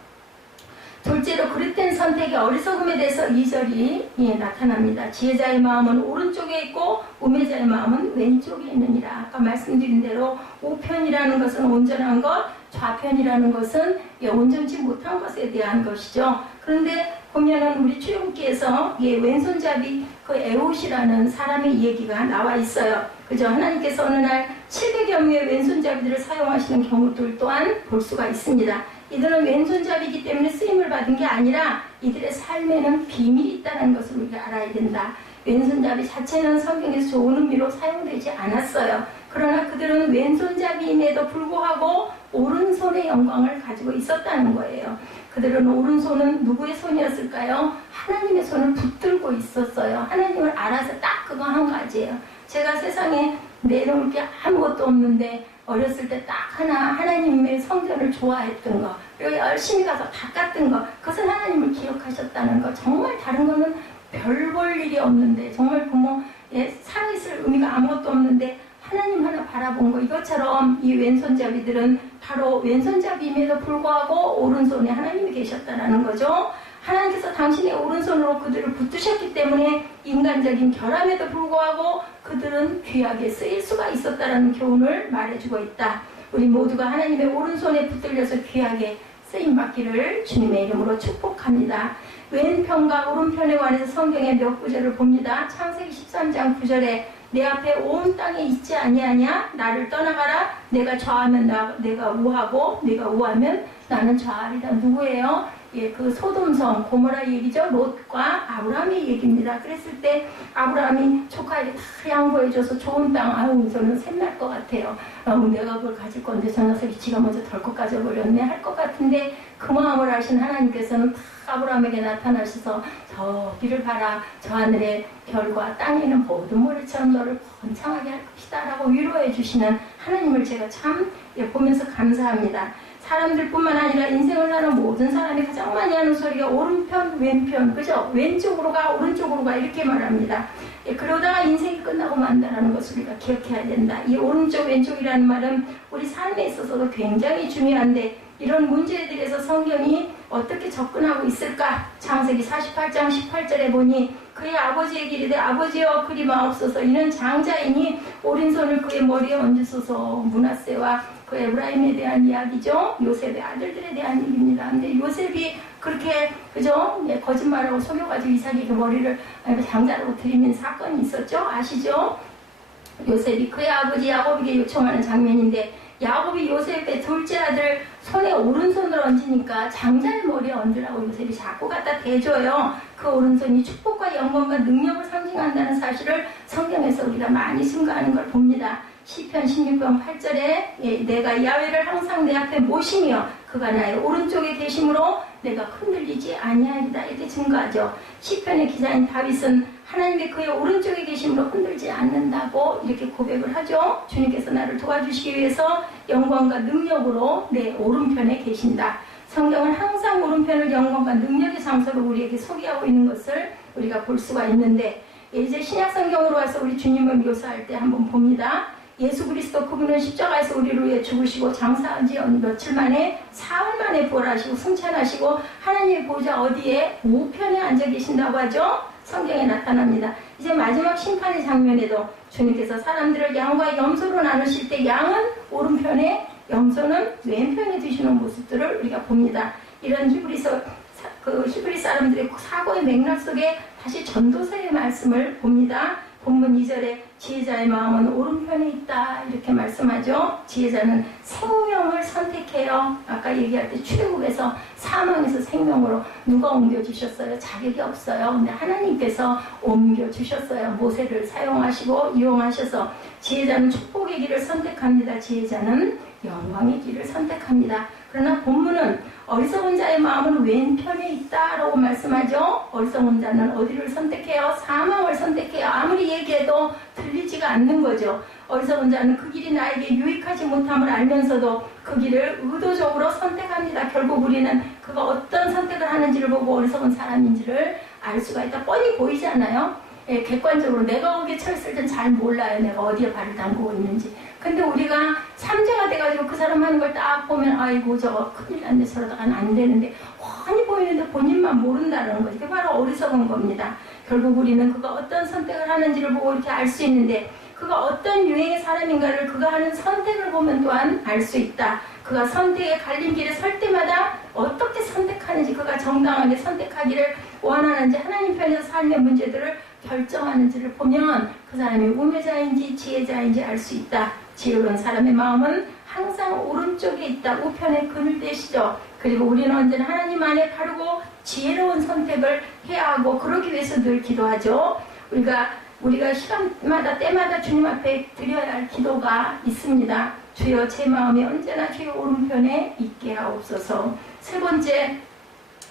둘째로 그릇된 선택의 어리석음에 대해서 2절이 나타납니다. 지혜자의 마음은 오른쪽에 있고 우매자의 마음은 왼쪽에 있느니라. 아까 말씀드린 대로 우편이라는 것은 온전한 것, 좌편이라는 것은 온전치 못한 것에 대한 것이죠. 그런데 보면은 우리 출애굽기에서 왼손잡이 그 에봇이라는 사람의 얘기가 나와 있어요. 그죠? 하나님께서 어느 날 700여 명의 왼손잡이들을 사용하시는 경우들 또한 볼 수가 있습니다. 이들은 왼손잡이기 때문에 쓰임을 받은 게 아니라 이들의 삶에는 비밀이 있다는 것을 우리가 알아야 된다. 왼손잡이 자체는 성경에서 좋은 의미로 사용되지 않았어요. 그러나 그들은 왼손잡이임에도 불구하고 오른손의 영광을 가지고 있었다는 거예요. 그들은 오른손은 누구의 손이었을까요? 하나님의 손을 붙들고 있었어요. 하나님을 알아서 딱 그거 한 가지예요. 제가 세상에 내놓을 게 아무것도 없는데 어렸을 때 딱 하나 하나님의 성전을 좋아했던 거, 그리고 열심히 가서 닦았던 거, 그것은 하나님을 기억하셨다는 거. 정말 다른 거는 별 볼 일이 없는데, 정말 부모에 살아있을 의미가 아무것도 없는데 하나님 하나 바라본 거. 이것처럼 이 왼손잡이들은 바로 왼손잡이임에도 불구하고 오른손에 하나님이 계셨다는 거죠. 하나님께서 당신의 오른손으로 그들을 붙드셨기 때문에 인간적인 결함에도 불구하고 그들은 귀하게 쓰일 수가 있었다는 교훈을 말해주고 있다. 우리 모두가 하나님의 오른손에 붙들려서 귀하게 쓰임받기를 주님의 이름으로 축복합니다. 왼편과 오른편에 관해서 성경의 몇 구절을 봅니다. 창세기 13장 9절에 내 앞에 온 땅에 있지 아니하냐? 나를 떠나가라. 내가 좌하면 내가 우하고 내가 우하면 나는 좌하리라. 누구예요? 예, 그 소돔성 고모라 얘기죠. 롯과 아브라함의 얘기입니다. 그랬을 때 아브라함이 조카에게 다 양보해줘서 좋은 땅, 아유 저는 샘날 것 같아요. 내가 그걸 가질 건데 저 녀석이 지가 먼저 덜컥 가져버렸네 할 것 같은데 그 마음을 아신 하나님께서는 다 아브라함에게 나타나셔서 저기를 봐라. 저 하늘의 별과 땅에 있는 모든 모래처럼 너를 번창하게 할 것이다 라고 위로해 주시는 하나님을 제가 참 보면서 감사합니다. 사람들뿐만 아니라 인생을 사는 모든 사람이 가장 많이 하는 소리가 오른편, 왼편, 그죠? 왼쪽으로 가, 오른쪽으로 가 이렇게 말합니다. 예, 그러다가 인생이 끝나고 만다라는 것을 우리가 기억해야 된다. 이 오른쪽, 왼쪽이라는 말은 우리 삶에 있어서도 굉장히 중요한데 이런 문제들에서 성경이 어떻게 접근하고 있을까? 창세기 48장 18절에 보니 그의 아버지에게 이르되 아버지여 그리 마옵소서 이는 장자이니 오른손을 그의 머리에 얹으소서. 므낫세와 그 에브라임에 대한 이야기죠. 요셉의 아들들에 대한 얘기입니다. 근데 요셉이 그렇게 그죠? 예, 거짓말하고 속여가지고 이삭에게 머리를 장자라고 들이민 사건이 있었죠. 아시죠? 요셉이 그의 아버지 야곱에게 요청하는 장면인데 야곱이 요셉의 둘째 아들 손에 오른손을 얹으니까 장자의 머리에 얹으라고 요셉이 자꾸 갖다 대줘요. 그 오른손이 축복과 영광과 능력을 상징한다는 사실을 성경에서 우리가 많이 증거하는 걸 봅니다. 시편 16편 8절에 내가 야훼를 항상 내 앞에 모시며 그가 나의 오른쪽에 계심으로 내가 흔들리지 아니하리다 이렇게 증거하죠. 시편의 기자인 다윗은 하나님의 그의 오른쪽에 계심으로 흔들지 않는다고 이렇게 고백을 하죠. 주님께서 나를 도와주시기 위해서 영광과 능력으로 내 오른편에 계신다. 성경은 항상 오른편을 영광과 능력의 장소로 우리에게 소개하고 있는 것을 우리가 볼 수가 있는데 이제 신약 성경으로 와서 우리 주님을 묘사할 때 한번 봅니다. 예수 그리스도 그분은 십자가에서 우리를 위해 죽으시고 장사한 지 며칠 만에 사흘 만에 부활하시고 승천하시고 하나님의 보좌 어디에 우편에 앉아 계신다고 하죠. 성경에 나타납니다. 이제 마지막 심판의 장면에도 주님께서 사람들을 양과 염소로 나누실 때 양은 오른편에 염소는 왼편에 두시는 모습들을 우리가 봅니다. 이런 히브리 사람들의 사고의 맥락 속에 다시 전도서의 말씀을 봅니다. 본문 2절에 지혜자의 마음은 오른편에 있다 이렇게 말씀하죠. 지혜자는 생명을 선택해요. 아까 얘기할 때 출애굽에서 사망에서 생명으로 누가 옮겨주셨어요? 자격이 없어요. 근데 하나님께서 옮겨주셨어요. 모세를 사용하시고 이용하셔서 지혜자는 축복의 길을 선택합니다. 지혜자는 영광의 길을 선택합니다. 그러나 본문은 어리석은 자의 마음은 왼편에 있다라고 말씀하죠. 어리석은 자는 어디를 선택해요? 사망을 선택해요. 아무리 얘기해도 들리지가 않는 거죠. 어리석은 자는 그 길이 나에게 유익하지 못함을 알면서도 그 길을 의도적으로 선택합니다. 결국 우리는 그가 어떤 선택을 하는지를 보고 어리석은 사람인지를 알 수가 있다. 뻔히 보이잖아요. 예, 객관적으로 내가 거기에 처했을 땐 잘 몰라요. 내가 어디에 발을 담그고 있는지. 근데 우리가 삼재가 돼가지고 그 사람 하는 걸 딱 보면 아이고 저거 큰일 났네 저러다가는 안 되는데 훤히 보이는데 본인만 모른다는 거지. 그게 바로 어리석은 겁니다. 결국 우리는 그가 어떤 선택을 하는지를 보고 이렇게 알 수 있는데 그가 어떤 유행의 사람인가를 그가 하는 선택을 보면 또한 알 수 있다. 그가 선택의 갈림길에 설 때마다 어떻게 선택하는지 그가 정당하게 선택하기를 원하는지 하나님 편에서 삶의 문제들을 결정하는지를 보면 그 사람이 우매자인지 지혜자인지 알 수 있다. 지혜로운 사람의 마음은 항상 오른쪽에 있다. 우편에 그늘 떼시죠. 그리고 우리는 언제나 하나님 안에 바르고 지혜로운 선택을 해야 하고 그러기 위해서 늘 기도하죠. 우리가 시간마다 때마다 주님 앞에 드려야 할 기도가 있습니다. 주여 제 마음이 언제나 주의 오른편에 있게 하옵소서. 세 번째,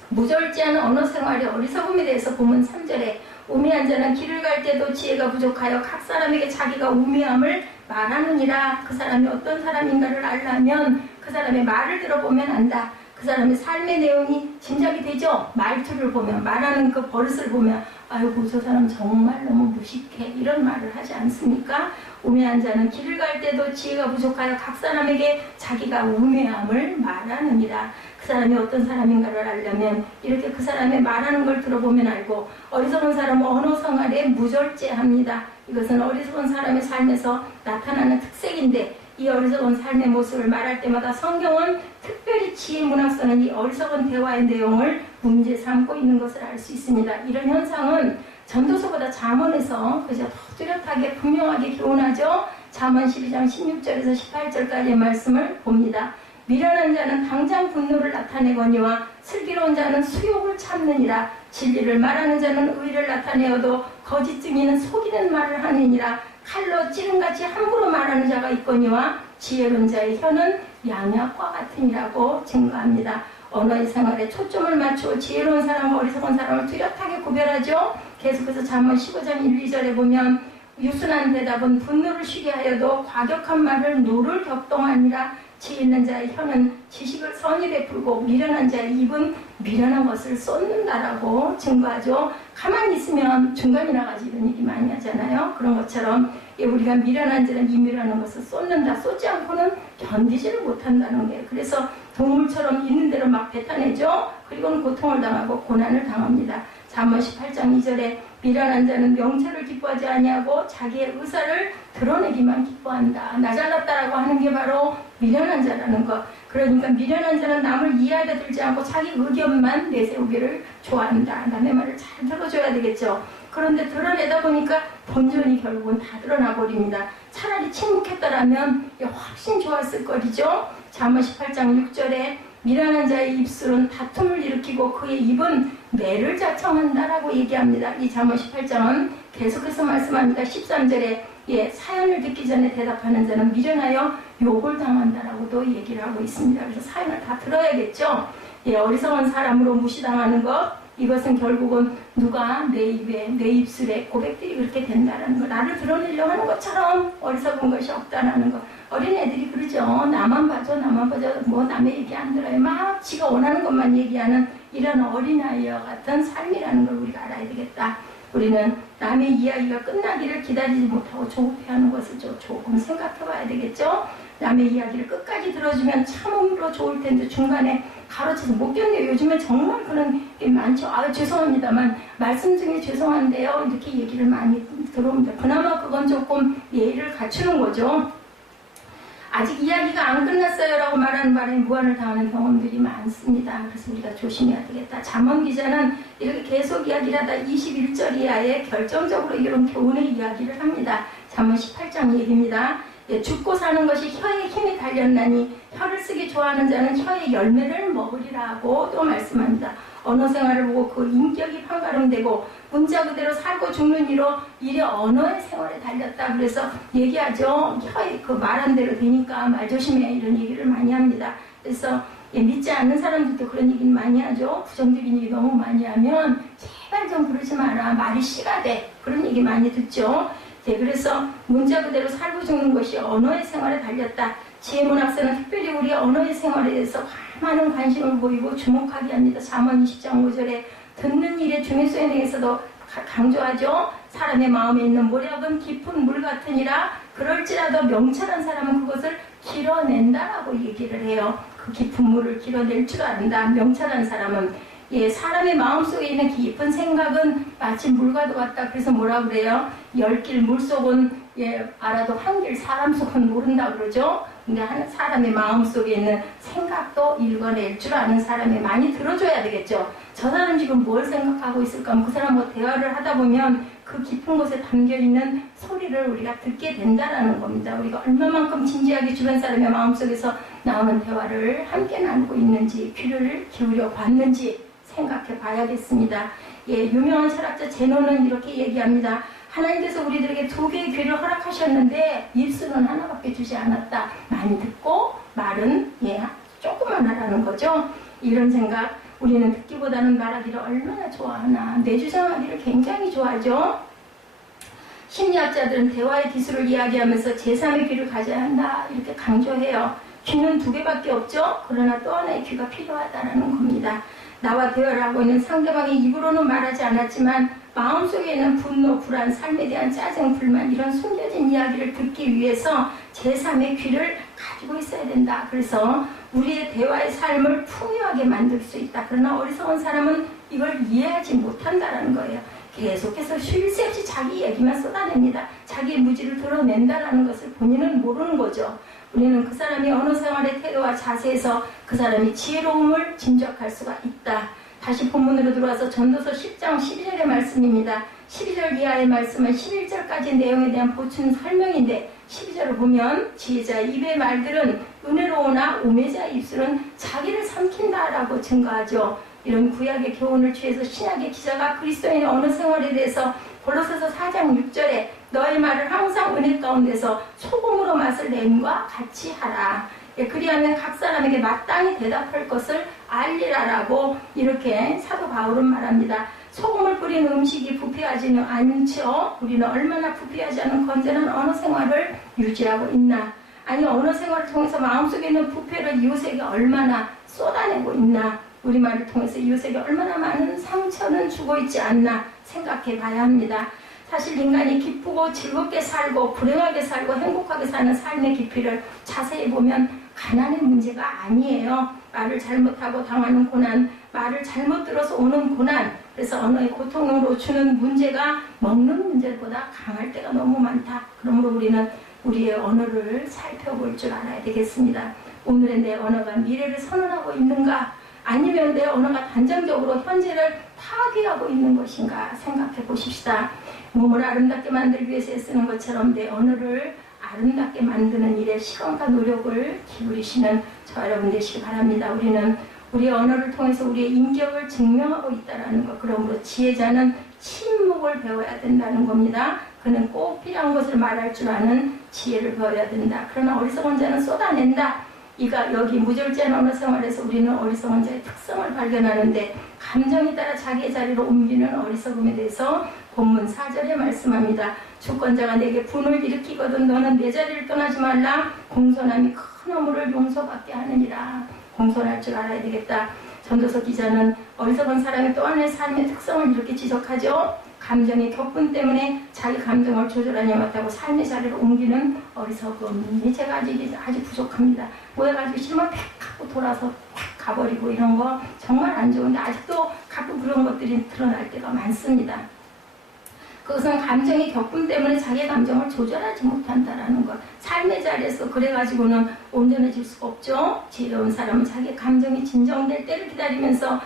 무절제한 언어 생활의 어리석음에 대해서 보면 3절에 우매한 자는 길을 갈 때도 지혜가 부족하여 각 사람에게 자기가 우매함을 말하느니라. 그 사람이 어떤 사람인가를 알려면 그 사람의 말을 들어보면 안다. 그 사람의 삶의 내용이 짐작이 되죠. 말투를 보면, 말하는 그 버릇을 보면 아이고 저 사람 정말 너무 무식해 이런 말을 하지 않습니까? 우매한 자는 길을 갈 때도 지혜가 부족하여 각 사람에게 자기가 우매함을 말하느니라. 그 사람이 어떤 사람인가를 알려면 이렇게 그 사람의 말하는 걸 들어보면 알고, 어리석은 사람은 언어 생활에 무절제합니다. 이것은 어리석은 사람의 삶에서 나타나는 특색인데, 이 어리석은 삶의 모습을 말할 때마다 성경은 특별히 지혜 문학서는 이 어리석은 대화의 내용을 문제 삼고 있는 것을 알 수 있습니다. 이런 현상은 전도서보다 잠언에서 그저 더 뚜렷하게 분명하게 교훈하죠. 잠언 12장 16절에서 18절까지의 말씀을 봅니다. 미련한 자는 당장 분노를 나타내거니와 슬기로운 자는 수욕을 참느니라. 진리를 말하는 자는 의를 나타내어도 거짓 증인은 속이는 말을 하느니라. 칼로 찌른같이 함부로 말하는 자가 있거니와 지혜로운 자의 혀는 양약과 같으니라고 증거합니다. 언어의 생활에 초점을 맞추어 지혜로운 사람과 어리석은 사람을 뚜렷하게 구별하죠. 계속해서 잠언 15장 1, 2절에 보면 유순한 대답은 분노를 쉬게 하여도 과격한 말을 노를 격동하니라. 지혜 있는 자의 혀는 지식을 선히 베풀고 미련한 자의 입은 미련한 것을 쏟는다라고 증거하죠. 가만히 있으면 중간이 나가지 이런 얘기 많이 하잖아요. 그런 것처럼 우리가 미련한 자는 이 미련한 것을 쏟는다. 쏟지 않고는 견디지를 못한다는 거예요. 그래서 동물처럼 있는 대로 막 뱉어내죠. 그리고는 고통을 당하고 고난을 당합니다. 잠언 18장 2절에 미련한 자는 명철을 기뻐하지 아니하고 자기의 의사를 드러내기만 기뻐한다. 나 잘났다라고 하는 게 바로 미련한 자라는 것. 그러니까 미련한 자는 남을 이해하려 들지 않고 자기 의견만 내세우기를 좋아한다. 남의 말을 잘 들어줘야 되겠죠. 그런데 드러내다 보니까 본전이 결국은 다 드러나 버립니다. 차라리 침묵했더라면 훨씬 좋았을 거리죠. 잠언 18장 6절에 미련한 자의 입술은 다툼을 일으키고 그의 입은 매를 자청한다라고 얘기합니다. 이 잠언 18장은 계속해서 말씀합니다. 13절에 사연을 듣기 전에 대답하는 자는 미련하여 욕을 당한다라고도 얘기를 하고 있습니다. 그래서 사연을 다 들어야겠죠. 어리석은 사람으로 무시당하는 것, 이것은 결국은 누가 내 입술에 고백들이 그렇게 된다는 것, 나를 드러내려고 하는 것처럼 어리석은 것이 없다라는 것. 어린애들이 그러죠. 나만 봐줘, 뭐 남의 얘기 안 들어요. 막 지가 원하는 것만 얘기하는 이런 어린아이와 같은 삶이라는 걸 우리가 알아야 되겠다. 우리는 남의 이야기가 끝나기를 기다리지 못하고 조급해하는 것을 조금 생각해 봐야 되겠죠. 남의 이야기를 끝까지 들어주면 참음으로 좋을 텐데 중간에 가로채서 못 견뎌요. 요즘에 정말 그런 게 많죠. 죄송합니다만 말씀 중에 죄송한데요. 이렇게 얘기를 많이 들어옵니다. 그나마 그건 조금 예의를 갖추는 거죠. 아직 이야기가 안 끝났어요 라고 말하는 바람에 무안을 당하는 경험들이 많습니다. 그래서 우리가 조심해야 되겠다. 잠언 기자는 이렇게 계속 이야기를 하다 21절 이하에 결정적으로 이런 교훈의 이야기를 합니다. 잠언 18장 얘기입니다. 죽고 사는 것이 혀의 힘이 달렸나니 혀를 쓰기 좋아하는 자는 혀의 열매를 먹으리라고 또 말씀합니다. 언어 생활을 보고 그 인격이 판가름되고 문자 그대로 살고 죽는 일에 언어의 생활에 달렸다. 그래서 얘기하죠. 혀에 그 말한 대로 되니까 말 조심해 이런 얘기를 많이 합니다. 그래서 믿지 않는 사람들도 그런 얘기는 많이 하죠. 부정적인 얘기 너무 많이 하면 제발 좀 그러지 마라. 말이 씨가 돼. 그런 얘기 많이 듣죠. 그래서 문자 그대로 살고 죽는 것이 언어의 생활에 달렸다. 지혜문학사는 특별히 우리 언어의 생활에 대해서 많은 관심을 보이고 주목하게 합니다. 잠언 20장 5절에 듣는 일의 중요성에 대해서도 강조하죠. 사람의 마음에 있는 모략은 깊은 물 같으니라. 그럴지라도 명철한 사람은 그것을 길어낸다라고 얘기를 해요. 그 깊은 물을 길어낼 줄 안다. 명철한 사람은 사람의 마음속에 있는 깊은 생각은 마치 물과도 같다. 그래서 뭐라 그래요? 10길 물속은 알아도 한 길 사람 속은 모른다 그러죠. 근데 한 사람의 마음속에 있는 생각도 읽어낼 줄 아는 사람이 많이 들어줘야 되겠죠. 저 사람 지금 뭘 생각하고 있을까? 그 사람과 대화를 하다 보면 그 깊은 곳에 담겨있는 소리를 우리가 듣게 된다는 겁니다. 우리가 얼마만큼 진지하게 주변 사람의 마음속에서 나오는 대화를 함께 나누고 있는지, 귀를 기울여 봤는지 생각해 봐야겠습니다. 예, 유명한 철학자 제노는 이렇게 얘기합니다. 하나님께서 우리들에게 2개의 귀를 허락하셨는데 입술은 하나밖에 주지 않았다. 많이 듣고 말은 조금만 하라는 거죠. 이런 생각, 우리는 듣기보다는 말하기를 얼마나 좋아하나. 내주장하기를 굉장히 좋아하죠. 심리학자들은 대화의 기술을 이야기하면서 제3의 귀를 가져야 한다 이렇게 강조해요. 귀는 2개밖에 없죠. 그러나 또 하나의 귀가 필요하다는 겁니다. 나와 대화를 하고 있는 상대방이 입으로는 말하지 않았지만 마음속에 있는 분노, 불안, 삶에 대한 짜증, 불만 이런 숨겨진 이야기를 듣기 위해서 제3의 귀를 가지고 있어야 된다. 그래서 우리의 대화의 삶을 풍요하게 만들 수 있다. 그러나 어리석은 사람은 이걸 이해하지 못한다는 거예요. 계속해서 쉴 새 없이 자기 얘기만 쏟아냅니다. 자기의 무지를 드러낸다는 것을 본인은 모르는 거죠. 우리는 그 사람이 언어 생활의 태도와 자세에서 그 사람이 지혜로움을 짐작할 수가 있다. 다시 본문으로 들어와서 전도서 10장 12절의 말씀입니다. 12절 이하의 말씀은 11절까지 내용에 대한 보충 설명인데 12절을 보면 지혜자의 입의 말들은 은혜로우나 우매자의 입술은 자기를 삼킨다라고 증거하죠. 이런 구약의 교훈을 취해서 신약의 기자가 그리스도인의 언어 생활에 대해서 골로새서 4장 6절에 너의 말을 항상 은혜 가운데서 소금으로 맛을 냄과 같이 하라. 그리하면 각 사람에게 마땅히 대답할 것을 알리라라고 이렇게 사도 바울은 말합니다. 소금을 뿌린 음식이 부패하지는 않죠. 우리는 얼마나 부패하지 않은 건전한 언어 생활을 유지하고 있나. 아니 언어 생활을 통해서 마음속에 있는 부패를 이웃에게 얼마나 쏟아내고 있나. 우리말을 통해서 이웃에게 얼마나 많은 상처는 주고 있지 않나 생각해 봐야 합니다. 사실 인간이 기쁘고 즐겁게 살고 불행하게 살고 행복하게 사는 삶의 깊이를 자세히 보면 가난의 문제가 아니에요. 말을 잘못하고 당하는 고난, 말을 잘못 들어서 오는 고난, 그래서 언어의 고통으로 주는 문제가 먹는 문제보다 강할 때가 너무 많다. 그러므로 우리는 우리의 언어를 살펴볼 줄 알아야 되겠습니다. 오늘의 내 언어가 미래를 선언하고 있는가? 아니면 내 언어가 단정적으로 현재를 파괴하고 있는 것인가 생각해 보십시다. 몸을 아름답게 만들기 위해서 애쓰는 것처럼 내 언어를 아름답게 만드는 일에 시간과 노력을 기울이시는 저와 여러분 되시기 바랍니다. 우리는 우리의 언어를 통해서 우리의 인격을 증명하고 있다는 것. 그러므로 지혜자는 침묵을 배워야 된다는 겁니다. 그는 꼭 필요한 것을 말할 줄 아는 지혜를 배워야 된다. 그러나 어리석은 자는 쏟아낸다. 이가 여기 무절제한 언어 생활에서 우리는 어리석은 자의 특성을 발견하는데 감정에 따라 자기의 자리로 옮기는 어리석음에 대해서 본문 4절에 말씀합니다. 주권자가 내게 분을 일으키거든 너는 내 자리를 떠나지 말라. 공손함이 큰 허물을 용서받게 하느니라. 공손할 줄 알아야 되겠다. 전도서 기자는 어리석은 사람의 또 하나의 삶의 특성을 이렇게 지적하죠. 감정의 격분 때문에 자기 감정을 조절하지 못하고 삶의 자리를 옮기는 어리석음. 제가 아직 부족합니다. 모여가지고 싫으면 팩 하고 돌아서 팍 가버리고 이런 거 정말 안 좋은데 아직도 가끔 그런 것들이 드러날 때가 많습니다. 그것은 감정의 격분 때문에 자기의 감정을 조절하지 못한다는 것. 삶의 자리에서 그래가지고는 온전해질 수가 없죠. 지혜로운 사람은 자기의 감정이 진정될 때를 기다리면서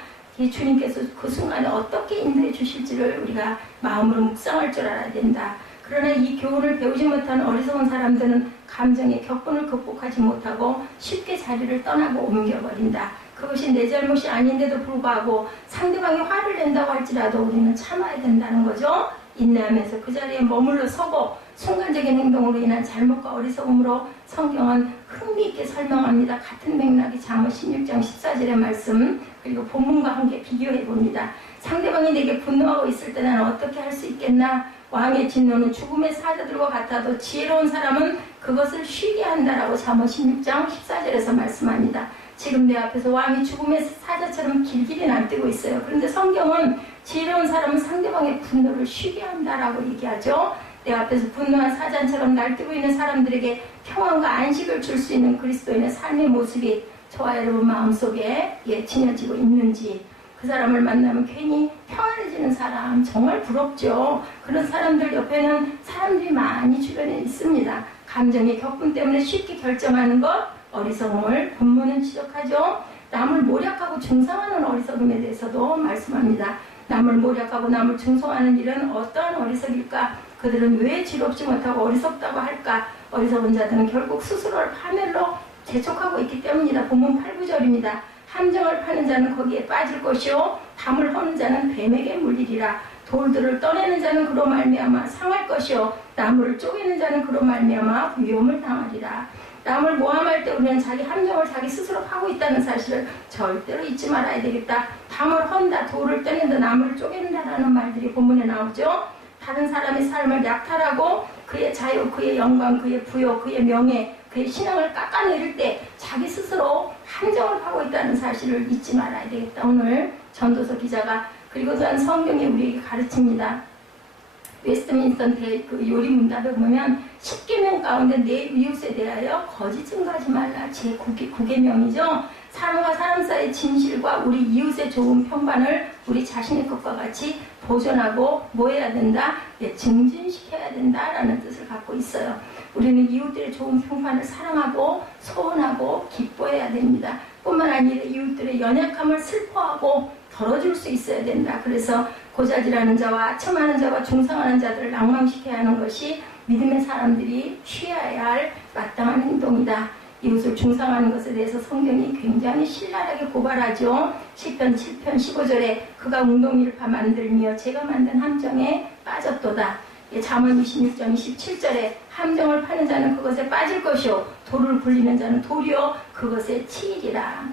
주님께서 그 순간에 어떻게 인도해 주실지를 우리가 마음으로 묵상할 줄 알아야 된다. 그러나 이 교훈을 배우지 못한 어리석은 사람들은 감정의 격분을 극복하지 못하고 쉽게 자리를 떠나고 옮겨버린다. 그것이 내 잘못이 아닌데도 불구하고 상대방이 화를 낸다고 할지라도 우리는 참아야 된다는 거죠. 인내하면서 그 자리에 머물러 서고 순간적인 행동으로 인한 잘못과 어리석음으로 성경은 흥미있게 설명합니다. 같은 맥락이 잠언 16장 14절의 말씀 그리고 본문과 함께 비교해 봅니다. 상대방이 내게 분노하고 있을 때 나는 어떻게 할 수 있겠나? 왕의 진노는 죽음의 사자들과 같아도 지혜로운 사람은 그것을 쉬게 한다라고 잠언 16장 14절에서 말씀합니다. 지금 내 앞에서 왕이 죽음의 사자처럼 길길이 날뛰고 있어요. 그런데 성경은 지혜로운 사람은 상대방의 분노를 쉬게 한다라고 얘기하죠. 내 앞에서 분노한 사자처럼 날뛰고 있는 사람들에게 평안과 안식을 줄 수 있는 그리스도인의 삶의 모습이 저와 여러분 마음속에 지녀지고 있는지, 그 사람을 만나면 괜히 평안해지는 사람 정말 부럽죠. 그런 사람들 옆에는 사람들이 많이 주변에 있습니다. 감정의 격분 때문에 쉽게 결정하는 것, 어리석음을 본문은 지적하죠. 남을 모략하고 중상하는 어리석음에 대해서도 말씀합니다. 남을 모략하고 남을 중성하는 일은 어떠한 어리석일까? 그들은 왜 지롭지 못하고 어리석다고 할까? 어리석은 자들은 결국 스스로를 파멸로 재촉하고 있기 때문이다. 본문 8, 9절입니다. 함정을 파는 자는 거기에 빠질 것이요 담을 허는 자는 뱀에게 물리리라. 돌들을 떠내는 자는 그로 말미암아 상할 것이요 나무를 쪼개는 자는 그로 말미암아 위험을 당하리라. 남을 모함할 때 우리는 자기 함정을 자기 스스로 하고 있다는 사실을 절대로 잊지 말아야 되겠다. 담을 헌다, 돌을 떠낸다, 나무를 쪼갠다라는 말들이 본문에 나오죠. 다른 사람의 삶을 약탈하고 그의 자유, 그의 영광, 그의 부여, 그의 명예, 그의 신앙을 깎아내릴 때 자기 스스로 함정을 하고 있다는 사실을 잊지 말아야 되겠다. 오늘 전도서 기자가 그리고 또한 성경이 우리에게 가르칩니다. 웨스트민스터 그 요리문답에 보면 10계명 가운데 내 이웃에 대하여 거짓 증거하지 말라. 제 9계명이죠. 사람과 사람 사이의 진실과 우리 이웃의 좋은 평판을 우리 자신의 것과 같이 보존하고 뭐 해야 된다? 증진시켜야 된다라는 뜻을 갖고 있어요. 우리는 이웃들의 좋은 평판을 사랑하고 소원하고 기뻐해야 됩니다. 뿐만 아니라 이웃들의 연약함을 슬퍼하고 덜어줄 수 있어야 된다. 그래서 고자질하는 자와 아첨하는 자와 중상하는 자들을 낭망시켜야 하는 것이 믿음의 사람들이 취해야 할 마땅한 행동이다. 이웃을 중상하는 것에 대해서 성경이 굉장히 신랄하게 고발하죠. 시편 7편 15절에 그가 웅덩이를 파 만들며 제가 만든 함정에 빠졌도다. 잠언 26장 27절에 함정을 파는 자는 그것에 빠질 것이요 돌을 굴리는 자는 돌이요 그것에 치이리라.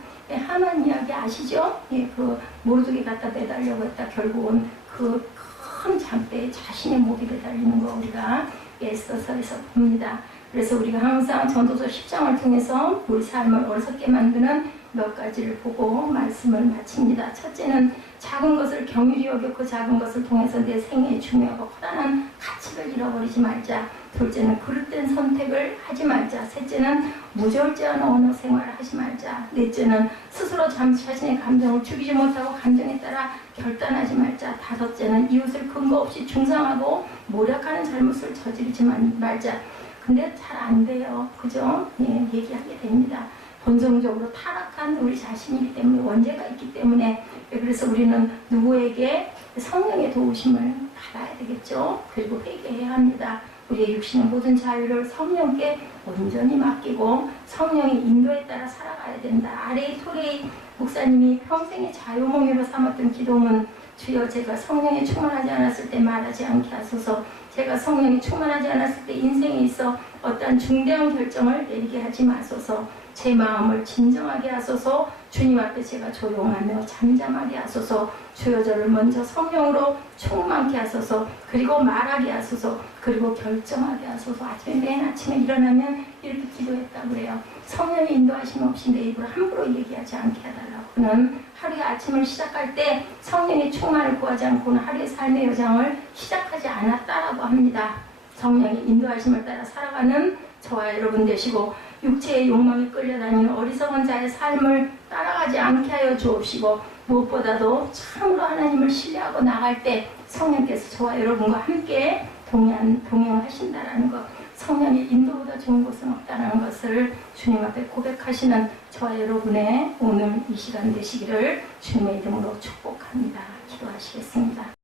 하만 이야기 아시죠? 그 모르드게 갖다 매달려고 했다 결국은 그 큰 장대에 자신의 목이 매달리는 거 우리가 에스더서에서 봅니다. 그래서 우리가 항상 전도서 10장을 통해서 우리 삶을 어리석게 만드는 몇 가지를 보고 말씀을 마칩니다. 첫째는 작은 것을 경휼히 여겨 그 작은 것을 통해서 내 생애에 중요하고 커다란 가치를 잃어버리지 말자. 둘째는 그릇된 선택을 하지 말자. 셋째는 무절제한 언어 생활을 하지 말자. 넷째는 스스로 자신의 감정을 죽이지 못하고 감정에 따라 결단하지 말자. 다섯째는 이웃을 근거 없이 중상하고 모략하는 잘못을 저지르지 말자. 근데 잘 안 돼요. 그죠? 얘기하게 됩니다. 본성적으로 타락한 우리 자신이기 때문에 원죄가 있기 때문에 그래서 우리는 누구에게 성령의 도우심을 받아야 되겠죠. 그리고 회개해야 합니다. 우리의 육신의 모든 자유를 성령께 온전히 맡기고 성령의 인도에 따라 살아가야 된다. 아레이 토레이 목사님이 평생의 자유몽유로 삼았던 기도문 주여 제가 성령에 충만하지 않았을 때 말하지 않게 하소서. 제가 성령이 충만하지 않았을 때 인생에 있어 어떠한 중대한 결정을 내리게 하지 마소서. 제 마음을 진정하게 하소서. 주님 앞에 제가 조용하며 잠잠하게 하소서. 주여 저를 먼저 성령으로 충만케 하소서. 그리고 말하게 하소서. 그리고 결정하게 하소서. 맨 아침에 일어나면 이렇게 기도했다고 그래요. 성령의 인도하심 없이 내 입으로 함부로 얘기하지 않게 해달라고. 그는 하루의 아침을 시작할 때 성령의 충만을 구하지 않고는 하루의 삶의 여정을 시작하지 않았다라고 합니다. 성령의 인도하심을 따라 살아가는 저와 여러분 되시고 육체의 욕망에 끌려다니는 어리석은 자의 삶을 따라가지 않게 하여 주옵시고 무엇보다도 참으로 하나님을 신뢰하고 나갈 때 성령께서 저와 여러분과 함께 동행하신다라는 것, 성령의 인도보다 좋은 곳은 없다는 것을 주님 앞에 고백하시는 저와 여러분의 오늘 이 시간 되시기를 주님의 이름으로 축복합니다. 기도하시겠습니다.